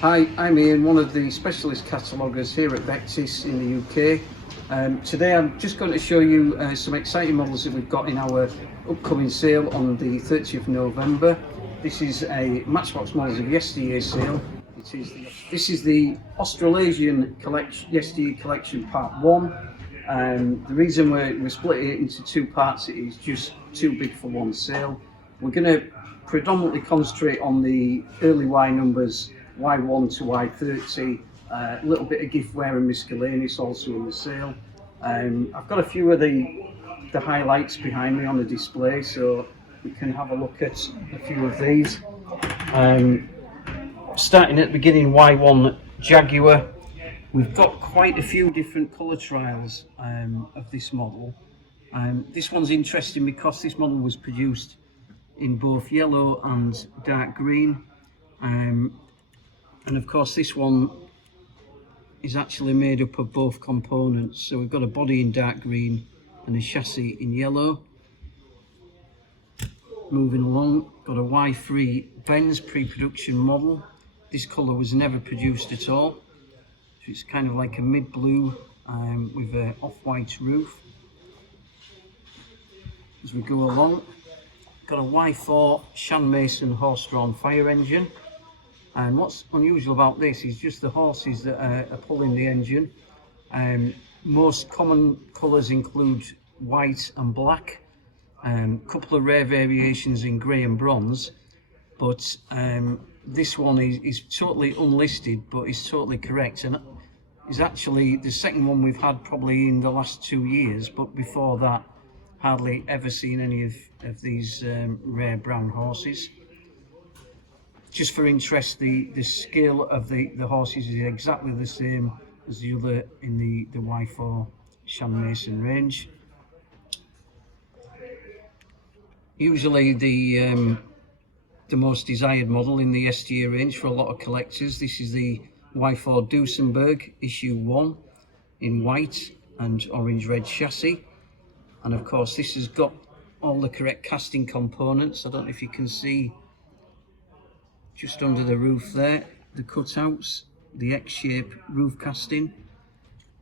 Hi, I'm Ian, one of the specialist cataloguers here at Vectis in the UK. Today I'm just going to show you some exciting models that we've got in our upcoming sale on the 30th of November. This is a Matchbox Models of Yesteryear sale. This is the Australasian collection, Yesteryear collection part 1. The reason we're splitting it into two parts, it is just too big for one sale. We're going to predominantly concentrate on the early Y numbers, Y1 to Y30, a little bit of giftware and miscellaneous also in the sale. I've got a few of the highlights behind me on the display, so we can have a look at a few of these. Starting at the beginning, Y1 Jaguar. We've got quite a few different colour trials of this model. This one's interesting because this model was produced in both yellow and dark green. And of course this one is actually made up of both components. So we've got a body in dark green and a chassis in yellow. Moving along, got a Y3 Benz pre-production model. This colour was never produced at all. So it's kind of like a mid-blue with an off-white roof. As we go along, got a Y4 Shan Mason horse-drawn fire engine. And what's unusual about this is just the horses that are pulling the engine. Most common colours include white and black. Couple of rare variations in grey and bronze, but this one is totally unlisted, but is totally correct, and is actually the second one we've had probably in the last 2 years. But before that, hardly ever seen any of these rare brown horses. Just for interest, the scale of the horses is exactly the same as the other in the Y4 Shan Mason range. Usually the most desired model in the Yesteryear range for a lot of collectors. This is the Y4 Duesenberg issue 1 in white and orange red chassis. And of course this has got all the correct casting components. I don't know if you can see just under the roof there, the cutouts, the X-shape roof casting.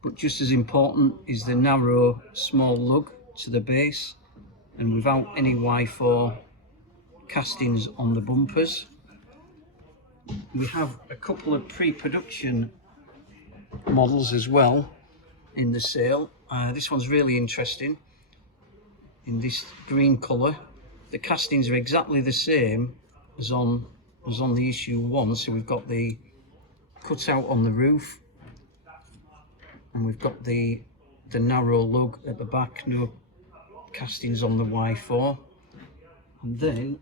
But just as important is the narrow small lug to the base, and without any Y4 castings on the bumpers. We have a couple of pre-production models as well in the sale. This one's really interesting in this green colour. The castings are exactly the same as on the issue 1. So we've got the cutout on the roof, and we've got the narrow lug at the back, no castings on the Y4. And then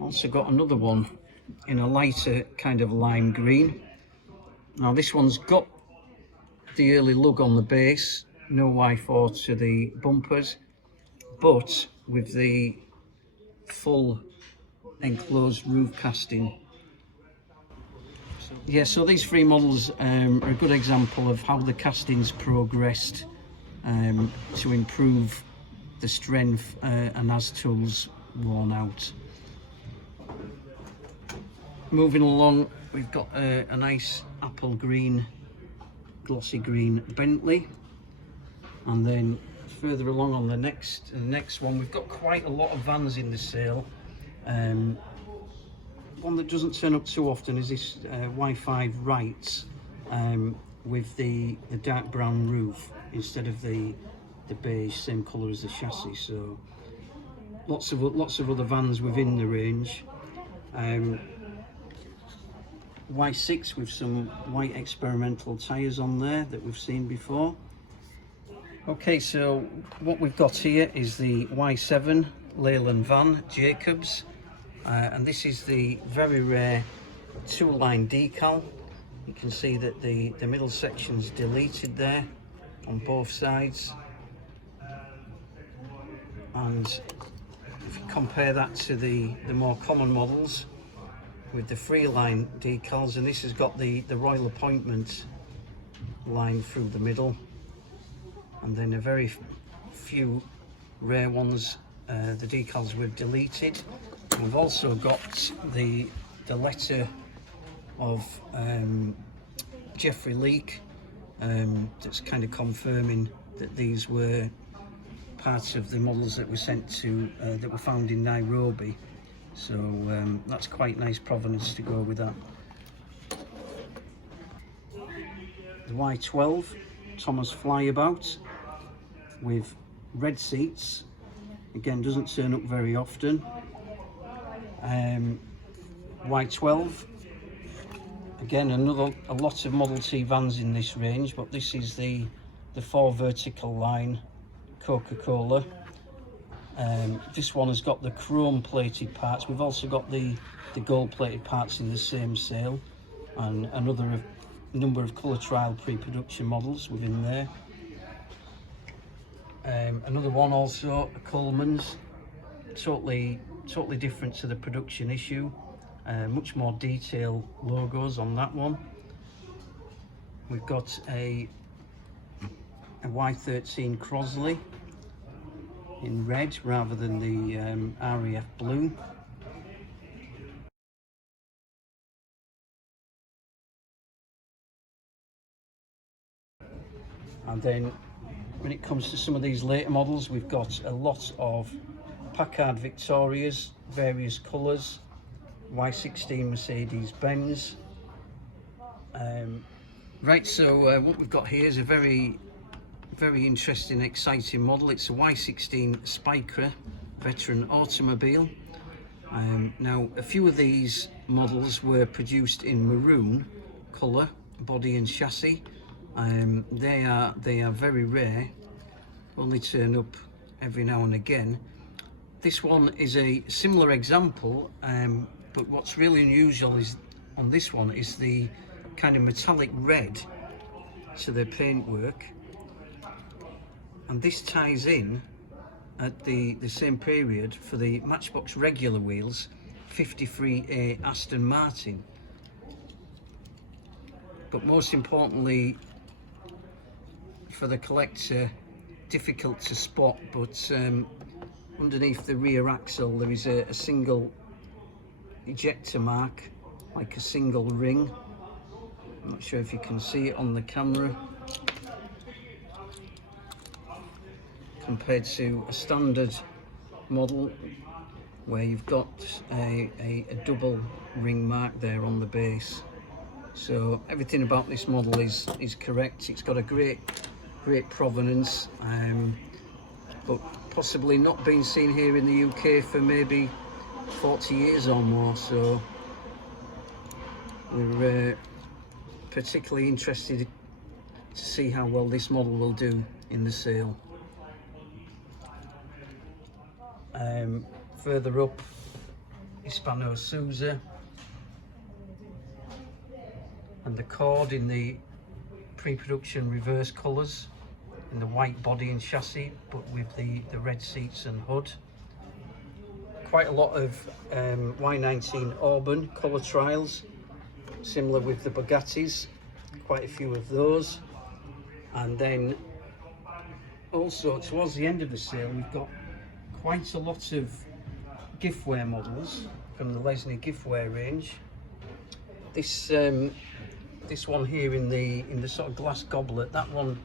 also got another one in a lighter kind of lime green. Now this one's got the early lug on the base, no Y4 to the bumpers, but with the full enclosed roof casting. Yeah, so these three models are a good example of how the castings progressed to improve the strength and as tools worn out. Moving along, we've got a nice apple green, glossy green Bentley, and then further along on the next one, we've got quite a lot of vans in the sale. One that doesn't turn up too often is this Y5 Wrights with the dark brown roof instead of the beige, same colour as the chassis. So lots of other vans within the range. Y6 with some white experimental tyres on there that we've seen before. Okay, so what we've got here is the Y7 Leyland van Jacobs, and this is the very rare two-line decal. You can see that the middle section's deleted there on both sides, and if you compare that to the more common models with the three-line decals, and this has got the royal appointment line through the middle, and then a very few rare ones, the decals were deleted. We've also got the letter of Jeffrey leak that's kind of confirming that these were parts of the models that were sent to that were found in Nairobi. So that's quite nice provenance to go with that. The Y12 Thomas Flyabout with red seats, again doesn't turn up very often. Y12, again a lot of Model T vans in this range, but this is the 4 vertical line Coca-Cola. This one has got the chrome plated parts. We've also got the gold plated parts in the same sale, and another number of colour trial pre-production models within there. Another one also, a Coleman's, totally different to the production issue. Much more detailed logos on that one. We've got a Y13 Crosley in red rather than the RAF blue. And then when it comes to some of these later models, we've got a lot of Packard Victorias, various colours, Y16 Mercedes-Benz. Right, so what we've got here is a very interesting, exciting model. It's a Y16 Spycra veteran automobile. Now, a few of these models were produced in maroon colour, body and chassis. They are very rare, only turn up every now and again. This one is a similar example, but what's really unusual is on this one is the kind of metallic red to the paintwork, and this ties in at the same period for the Matchbox regular wheels 53A Aston Martin. But most importantly for the collector, difficult to spot, but underneath the rear axle there is a single ejector mark, like a single ring. I'm not sure if you can see it on the camera, compared to a standard model where you've got a double ring mark there on the base. So everything about this model is correct. It's got a great provenance, but possibly not been seen here in the UK for maybe 40 years or more. So we're particularly interested to see how well this model will do in the sale. Further up, Hispano Suiza, and the Cord in the pre-production reverse colours, in the white body and chassis, but with the red seats and hood. Quite a lot of Y19 Auburn colour trials, similar with the Bugattis, quite a few of those. And then also towards the end of the sale, we've got quite a lot of Giftware models from the Lesney Giftware range. This one here in the sort of glass goblet, that one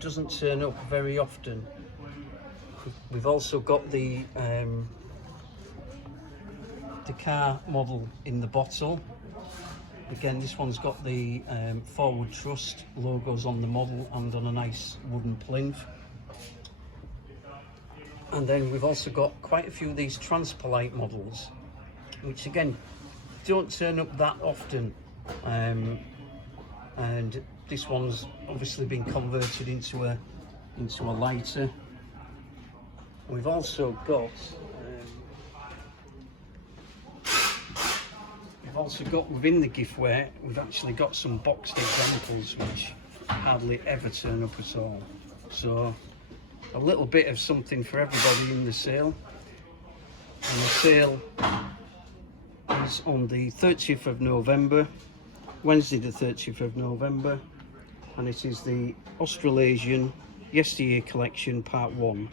doesn't turn up very often. We've also got the car model in the bottle. Again, this one's got the Forward Trust logos on the model and on a nice wooden plinth. And then we've also got quite a few of these Transpolite models, which again don't turn up that often, and this one's obviously been converted into a lighter. We've also got within the Giftware, we've actually got some boxed examples which hardly ever turn up at all. So a little bit of something for everybody in the sale. And the sale is on the 30th of November, Wednesday the 30th of November, and it is the Australasian Yesteryear Collection Part 1.